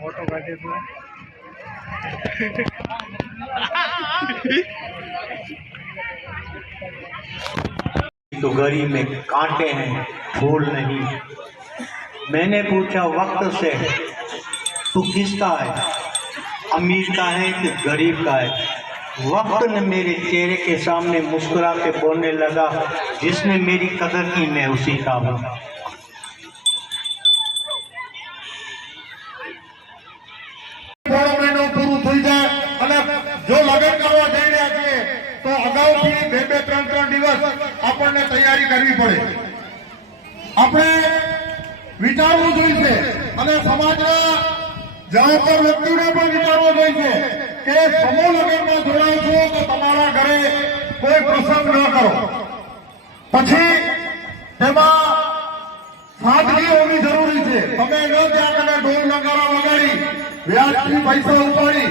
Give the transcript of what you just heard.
फोटो काटे तो गरी में कांटे हैं फूल नहीं। मैंने पूछा वक्त से तू किसका है, अमीर का है कि गरीब का है। वक्त ने मेरे चेहरे के सामने मुस्कुरा के बोलने लगा, जिसने मेरी कदर की मैं उसी का हूँ। महीनो पूરું થઈ જાય અને જો લગ્ન કરવા જઈ રહ્યા છીએ તો અગાઉથી 2-3 દિવસ આપણને તૈયારી કરવી પડે। આપણે વિચારવું જોઈએ અને સમાજના જવાબદાર વ્યક્તિઓને પણ વિચારવું જોઈએ કે સમૂહ લગ્નમાં જોડાઓ છો તો તમારા ઘરે કોઈ પ્રસંગ ન કરો, પછી તેમાં સાદગી હોવી જરૂરી છે। તમે ન ત્યાં કને ઢોલ નગારા વગાડી વ્યાજથી પૈસા ઉપાડી